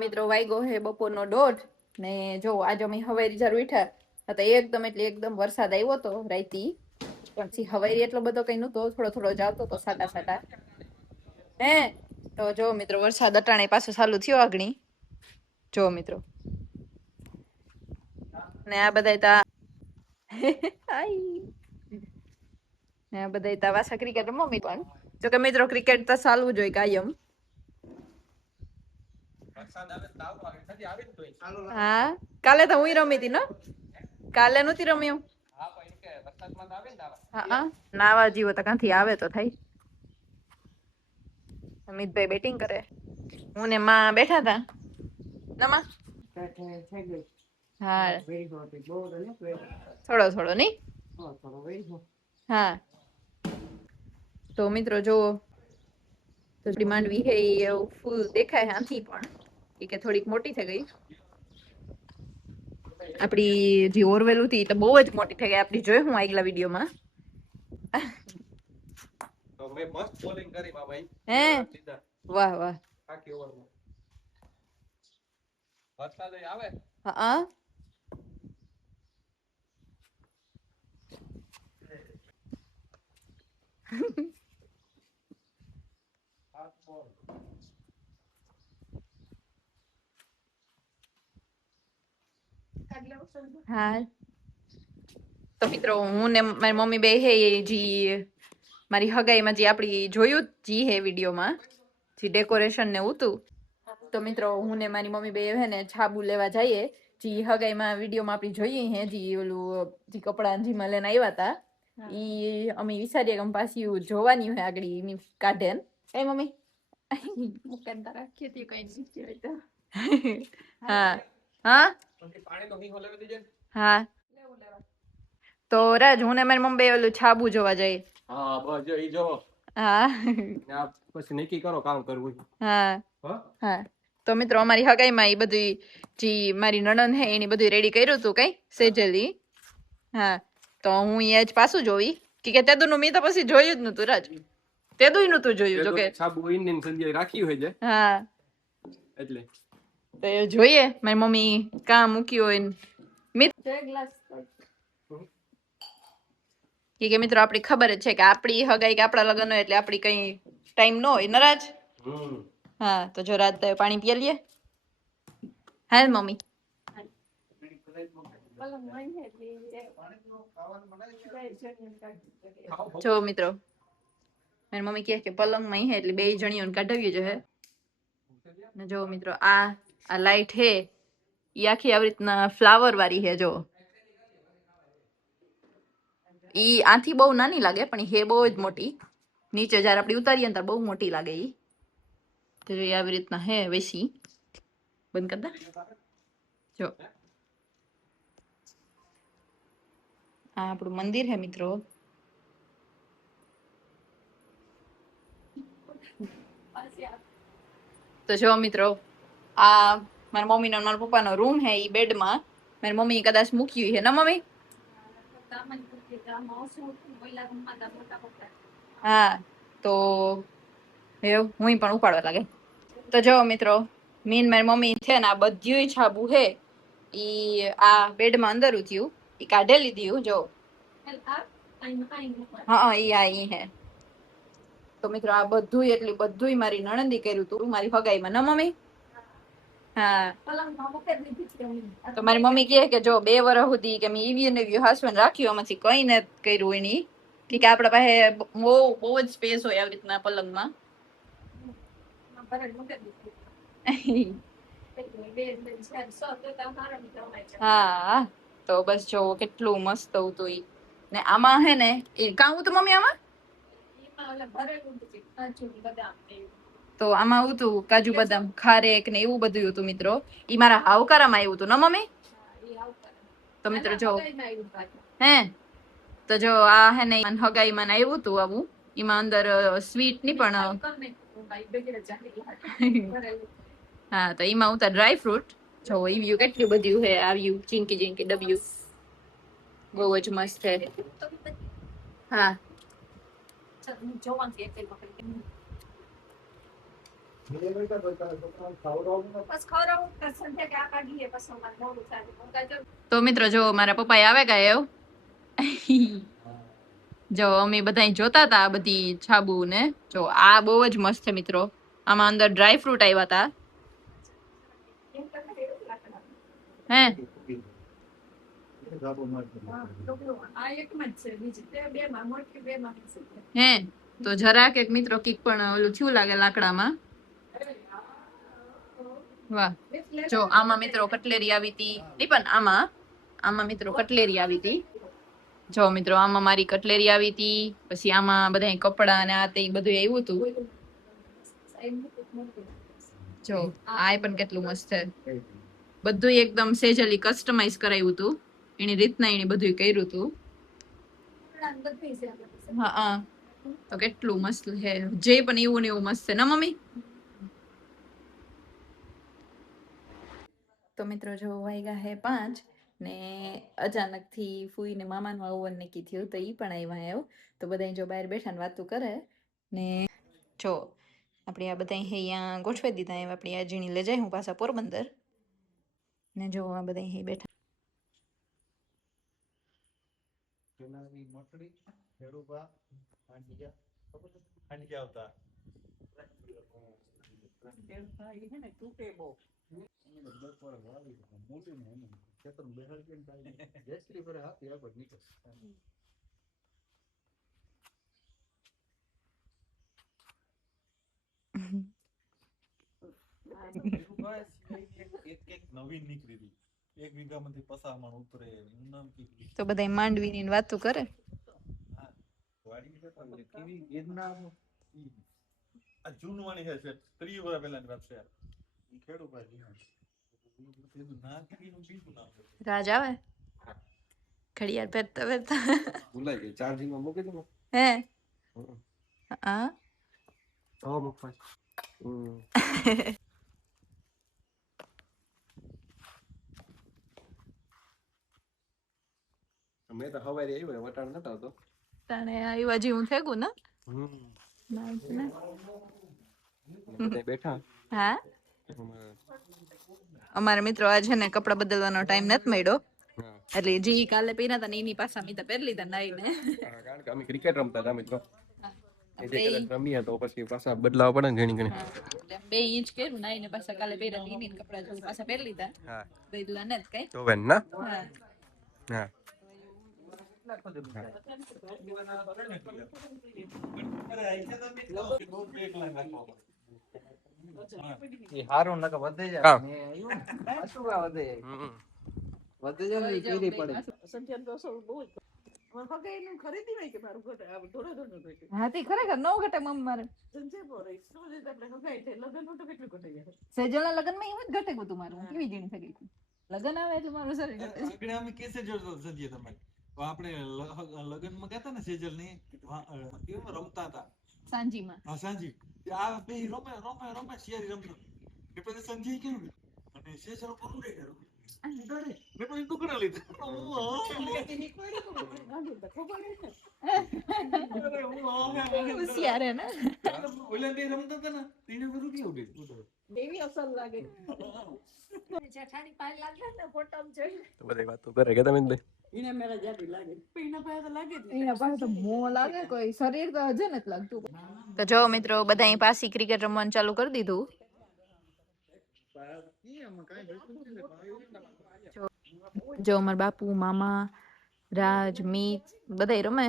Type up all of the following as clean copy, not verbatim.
મિત્રો વાગ્યો હે બપોરનો 1:30 ને જો આજે અમે હવારી જરૂર ઉઠ્યા તો એકદમ એટલે એકદમ વરસાદ આવ્યો તો રાતી પછી હવારી એટલો બધો કઈ નતો થોડો થોડો જાવતો તો સાટા સાટા હે તો જો મિત્રો વરસાદ અટાણે પાછો ચાલુ થયો આગણી જો મિત્રો ને આ બધા તા ને આ બધા તા વાસા ક્રિકેટ રમવી પણ જો કે મિત્રો ક્રિકેટ તો ચાલવું જોઈએ કાયમ હા કાલે તો હું રમી હતી ને કાલે નહોતી રમ્યું હા નાવા જીવો તો ક્યાંથી આવે તો થાય અમિતભાઈ બેટિંગ કરે હું ને માં બેઠા હતા નમા હા થોડો થોડો નહીં હા તો મિત્રો જો તો માંડવી હે એવું ફૂલ દેખાય આથી પણ કે થોડીક મોટી થઈ ગઈ આપડી જે ઓરવેલ હતી તો બહુ જ મોટી થઈ ગઈ આપડી જોઈ હું આગલા વિડીયોમાં તો મે મસ્ત બોલિંગ કરી ભાઈ હે વાહ વાહ આખી ઓવરમાં વરસાદ આવે હા હા તો મિત્રો હું ને મારી મમ્મી બે હે જી મારી હગાઈમાં જે આપડી જોયું જી હે વિડીયોમાં જે ડેકોરેશન ને ઉતું તો મિત્રો હું ને મારી મમ્મી બે હે ને છાબુ લેવા જઈએ જી હગાઈમાં વિડીયોમાં આપડી જોઈએ હે જી ઓલું જી કપડા જીમાં લઈને આવ્યા હતા ઈ અમે વિચારીએ કે પાછી જોવાની હોય આગળ એની કાઢે કઈ મમ્મી મુકંદા રાખીએ તે કઈ નીચે હોય તો હા હા પાણી તો નહીં હોલે દીજે હા તો રાજ હું ને મારી મમ્મી ઓલું છાબુ જોવા જઈએ હા બસ જો ઈ જો હા પછી નક્કી કરો કામ કરવું હા હા તો મિત્રો અમારી હગાઈમાં એ બધી જી મારી નણંદ હે એની બધું રેડી કર્યું હતું કઈ સેજલી હા તો હું અહીંયા જ પાછું જોઈ કે તેદુનું મેં તો પછી જોયું જ નતું રાજ તેદું નતું જોયું જો કે છાબુ ઇન્ડિયન સંજય રાખી હોય છે હા એટલે તો એ જોઈએ મારી મમ્મી કામ મૂક્યું હોય મિત કે મિત્રો આપણી ખબર જ છે કે આપણી હગાઈ કે આપણા લગ્ન હોય એટલે આપણી કઈ ટાઈમ ન હોય નરાજ હા તો જો રાત પાણી પી લઈએ હા મમ્મી જો મિત્રો મારી મમ્મી કહે કે પલંગમાં હે એટલે બે જણીઓને કાઢવી જોઈએ ને જો મિત્રો આ લાઈટ હે ઈ આખી આવી રીતના ફ્લાવર વાળી હે જો ઈ આથી બહુ નાની લાગે પણ હે બહુ જ મોટી નીચે જયારે આપણે ઉતારીએ ને ત્યારે બહુ મોટી લાગે ઈ તો આવી રીતના હે વેસી બંધ કરતા જો આ આપણું મંદિર હે મિત્રો તો જો મિત્રો આ મારા મમ્મી નો મારા પપ્પાનો રૂમ હે ઈ બેડમાં મારી મમ્મી કદાચ મૂક્યું હે ને મમ્મી હા તો હું પણ ઉપાડવા લાગે તો જો મિત્રો મીન મારી મમ્મી છે ને આ બધી છાબુ હે ઈ આ બેડમાં અંદર ઉત્યું ઈ કાઢે લીધી જો હા ઈ આ ઈ હે તો મિત્રો આ બધું એટલી બધું મારી નણંદી કર્યું તું મારી હગાઈમાં ન મમ્મી હા તો મારી મમ્મી કહે કે જો 2 વર્ષ સુધી કે મેં ઈવી ને હાસવન રાખ્યું આમાંથી કઈ ને કર્યું એની કે આપડા પાસે બહુ જ સ્પેસ હોય આવી રીતના પલંગમાં હા તો બસ જો કેટલું મસ્ત હતું ઈ ને આમાં હે ને એ કાં હતું મમ્મી આમાં તો આમાં હતું કાજુ બદામ ખારેક ને એવું બધું હતું મિત્રો ઈ મારા હાવકારામાં આવ્યું હતું ને મમ્મી તો મિત્રો જો હે તો જો આ હે ને હગાઈમાં આવ્યું હતું આવું એમાં અંદર સ્વીટ ની પણ હા તો એમાં ઉતા ડ્રાય ફ્રૂટ જો ઈવ્યુ કેટલું બધું હે આવ્યું ચીંકી ચીંકી ડબ્યું બહુ જ મસ્ત છે હા તો મિત્રો જો મારા પપ્પા આવે ગયા એવું જો અમે બધા જોતા હતા આ બધી છાબુ ને જો આ બહુ જ મસ્ત છે મિત્રો આમાં અંદર ડ્રાય ફ્રૂટ આવ્યા હતા હે હે તો જરાક એક મિત્રો કીક પણ ઓલું થયું લાગે લાકડામાં વાહ જો આમાં મિત્રો કટલેરી આવી હતી નહીં પણ આમાં મિત્રો કટલેરી આવી હતી જો મિત્રો આમાં મારી કટલેરી આવી હતી પછી આમાં બધા કપડા અને આ તે બધું આવ્યું હતું જો આ પણ કેટલું મસ્ત છે બધું એકદમ સેજલી કસ્ટમાઇઝ કરાવ્યું હતું એની રીતના એને બધું કર્યું હતું હા તો કેટલું મસ્ત છે જે પણ એવું ને એવું મસ્ત છે ને મમ્મી તો મિત્રો જો વાગ્યા હે 5 ને અચાનક થી ફૂઈ ને મામાનું આવવાનું નક્કી થયું તો ઈ પણ આવ્યા આવ્યો તો બધા જો બહાર બેઠા ને વાતો કરે ને જો આપણે આ બધા અહીંયા ગોઠવી દીધા એમ આપણી આ જીણી લઈ જાય હું પાછા પોરબંદર ને જો આ બધા અહીં બેઠા તો બધા માંડવીની વાતો કરે રાજ આવે ઘડિયાળ પહેરતા પહેરતા ભૂલાઈ ગઈ ચાર્જિંગ માં મૂકી દો હે હા મૂકવા મેં તો હવારે આવ્યો વટાણ નતો આવતો તાણે આવ્યા જેવું થેગું ને બેઠા હા અમારા મિત્રો આ છે ને કપડા બદલવાનો ટાઈમ નથી મળ્યો એટલે જી કાલે પહેર્યા હતા ને એની પાછા મી તો પહેરી લીધા નાઈને કારણ કે અમે ક્રિકેટ રમતા હતા મિત્રો રમ્યા તો પછી પાછા બદલાવ પડે ને ઘણી ઘણી 2 ઇંચ કર્યું નાઈને પાછા કાલે પહેર્યા એની કપડા જો પાછા પહેરી લીધા હા બદલા ને કઈ તો વેન ના હા હા એ હારું નક વધે જાય ને શું વધે વધે જાય ને કેરી પડે સંખ્યા તો બહુ ખરીદી નહીં કે મારું ઘટે આ થોડો હા તે ખરેખર નો ઘટે મમ મારે સંજય બોરે શું રીતે આપણે હગાઈ છે લગન નું તો કેટલું ઘટે જાય સેજલના લગન માં એવું જ ઘટે ગયું તમારું કેવી જીણી થઈ ગઈ લગન આવે એટલે મારું શરીર ઘટે આગળ અમે કેસે જોડતો સજીએ તમે આપણે લગન માં ગયા હતા ને સેજલ ની કેવું રમતા હતા સાંજી માં હા સાંજી આ બે રમે શિયારી રમતો એ પછી સંજય કેવું અને સેજલ પર ઉડે કર્યો મેં પછી ટુકડા લીધા હોશિયાર ને ઓલા બે રમતા હતા ને તેને બધું કેવું દેવી અસર લાગે જેઠાણી પાય લાગે ને ફોટો જોઈ તો બધી વાતો કરે કે તમે એને મેરા જાડી લાગે પીના પાય તો લાગે એના પાસે તો મો લાગે કોઈ શરીર તો હજે નથી લાગતું તો જો મિત્રો બધા અહીં પાછી ક્રિકેટ રમવાનું ચાલુ કરી દીધું જો અમાર બાપુ મામા રાજ મીત બધા રમે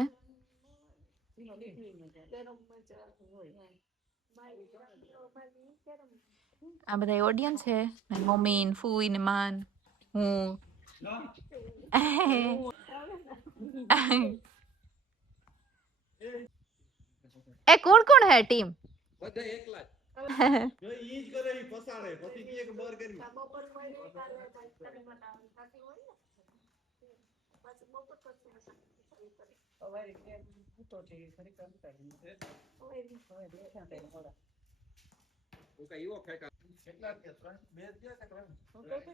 આ બધા ઓડિયન્સ છે મમ્મી ને ફૂઈ ને માન હું એ કોણ કોણ હે ટીમ બધા એકલા જો ઈ જ કરે ઈ ફસાડે પછી કે એક બર કરી બપોર કોઈ કાલે તારી બનાવ ખાતી હોય ને પછી બપોર પછી અવારી કે તો છે ખરી કામ કરી છે ઓય બેઠા તે મોડા ઓ કઈ ઓ ફેકા કેટલા કે 3 બે દે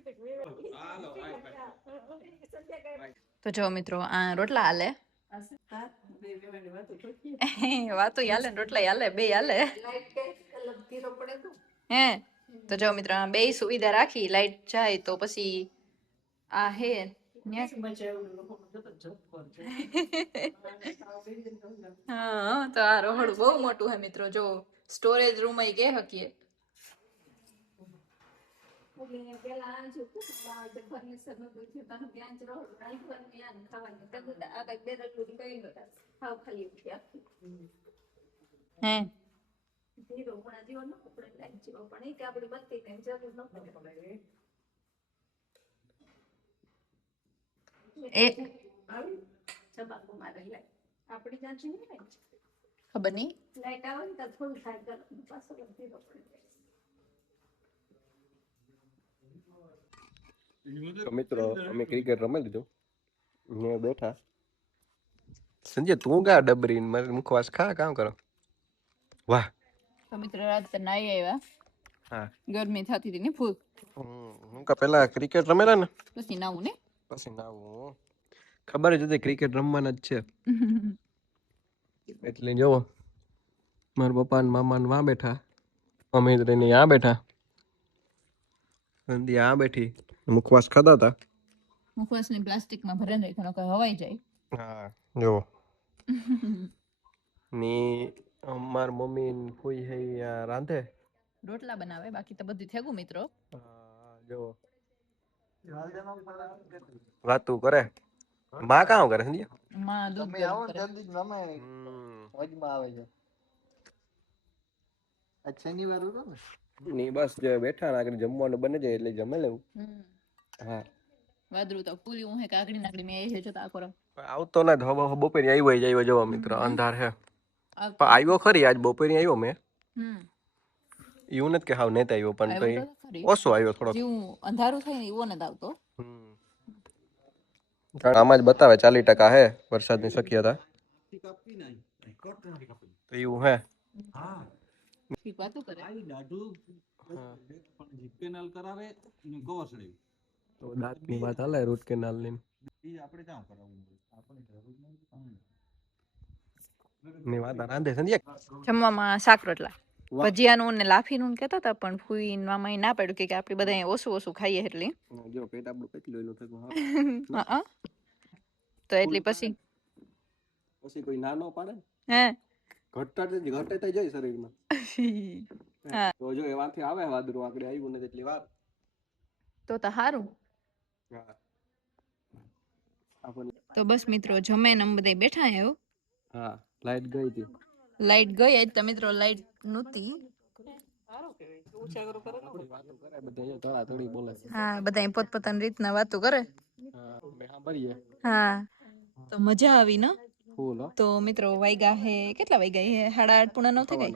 કે 3 હાલો તો જો મિત્રો આ રોટલા હાલે વાતો હાલે રોટલા હાલે બે હાલે હે તો જો મિત્રો બે સુવિધા રાખી લાઈટ જાય તો પછી આ હે હા તો આ રહોડું બહુ મોટું હે મિત્રો જો સ્ટોરેજ રૂમ કે હકીએ હે એ ખબર નહીં તો મિત્રો અમે ક્રિકેટ રમી લીધું અહીંયા બેઠા સંજય તું કા ડબરી મારે મુખવાસ ખા કામ કરો વાહ તો મિત્રો રાત્રે નાઈ આવ્યા હા ગરમી થતી હતી ને ફૂલ હું કા પેલા ક્રિકેટ રમેલા ને પછી નાવું ને પછી નાવું ખબર જ હતી ક્રિકેટ રમવાના જ છે એટલે જોવો મારા પપ્પા ને મામા ને વાં બેઠા અમે ને આ બેઠા સંધ્યા આ બેઠી મુખવાસ ખાતા હતા મુખવાસ ને પ્લાસ્ટિક માં ભરે રાખ્યો નકર હવાઈ જાય હા જો ની અમાર મમ્મી ને કોઈ હે રાંધે રોટલા બનાવે બાકી તો બધું થેગું મિત્રો જો વાતું કરે માં કામ કરે સંધ્યા માં દૂધ તમે ગરમ આવો ને કરે. જલ્દી જ રમે વચમાં આવે છે આજ શનિવાર હતો ને ની બસ જે બેઠા ને આગળ જમવાનું બને જાય એટલે જમે લેવું હમ. હા વાદળું તો પૂરી હું હે કાકડી નાકડી મેં એ છે જોતા આ કરો આવતો ના જ હવે બપોરે આવ્યો જોવા મિત્ર અંધાર હે પણ આવ્યો ખરી આજ બપોરે આવ્યો મેં હમ એવું નથી કે હાવ નેત આવ્યો પણ આવ્યો તઈ તો ખરી. ઓછો આવ્યો થોડોક જેવું અંધારું થાય ને એવો નથી આવતો કારણ આમાં જ બતાવે 40% હે વરસાદની શક્યતા તો એવું હે ઠીક વાતું કરે તો દાંતની વાત હાલે રૂટ કેનાલ ની ની વાત રાંધે સંધ્યા જમવામાં શાક રોટલા વાહ. ભજીયાનું ને લાફીનું ને કહેતા હતા પણ ફૂઈ મામાએ ના પાડ્યું કે આપણે બધા ઓછું ઓછું ખાઈએ એટલે જો પેટ આપણું કેટલું એનું થતું હા તો એટલી પછી પછી કોઈ ના નો પાડે હે ઘટે તો જાય શરીરમાં હા તો જો એવાથી આવે વાદળું આગળ આવ્યું નથી એટલી વાર તો સારું તો બસ મિત્રો જમે ને અમે બધા બેઠા આવ્યો હા લાઈટ ગઈ હતી લાઈટ ગઈ આજ તો મિત્રો લાઈટ નહોતી હા બધા પોતપોતાની રીતના વાતો કરે હા તો મજા આવી ને તો મિત્રો વાગ્યા હે કેટલા વાગ્યા હે 8:30 પૂણા 9 થઈ ગઈ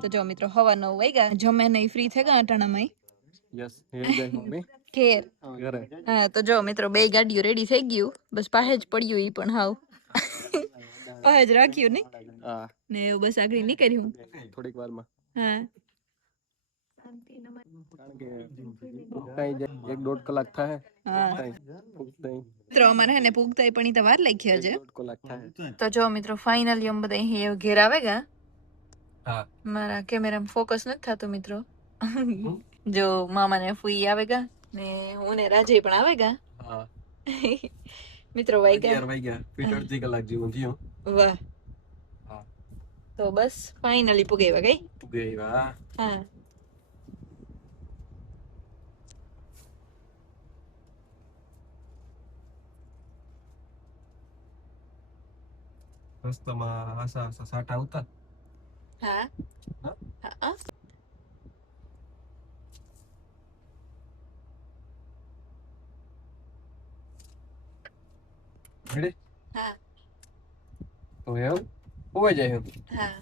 તો જો મિત્રો હવા 9 વાગ્યા જમે નહીં ફ્રી થઈ ગયા અટાણામાં ઘેર હા તો જો મિત્રો બે ગાડીઓ રેડી થઈ ગયું બસ પાસે જ પડ્યું ઈ પણ હાવ પાસે જ રાખ્યું ને ને એવું બસ આગળ નીકળ્યું થોડીક વારમાં હા કારણ કે 1-1.5 કલાક થાય મિત્રો અમારે હે ને પૂગતાય પણ ઈ તો વાર લાગી હજે 1.5 કલાક થાય તો જો મિત્રો ફાઇનલી અમે બધા અહીં ઘેર આવે ગયા હા મારા કેમેરામાં ફોકસ નથી થતું મિત્રો જો મામા ને ફૂઈ આવે ગયા ને હું ને રાજે પણ આવે ગયા હા મિત્રો વાગ્યા પીટર 3 કલાક જેવું થયું વાહ હા તો બસ ફાઇનલી પુગાવ્યા ગઈ ગઈ વાહ હા રસ્તામાં આસા સાટા આવતા હા હા રેડી હા તો એમ હોઈ જાય એમ હા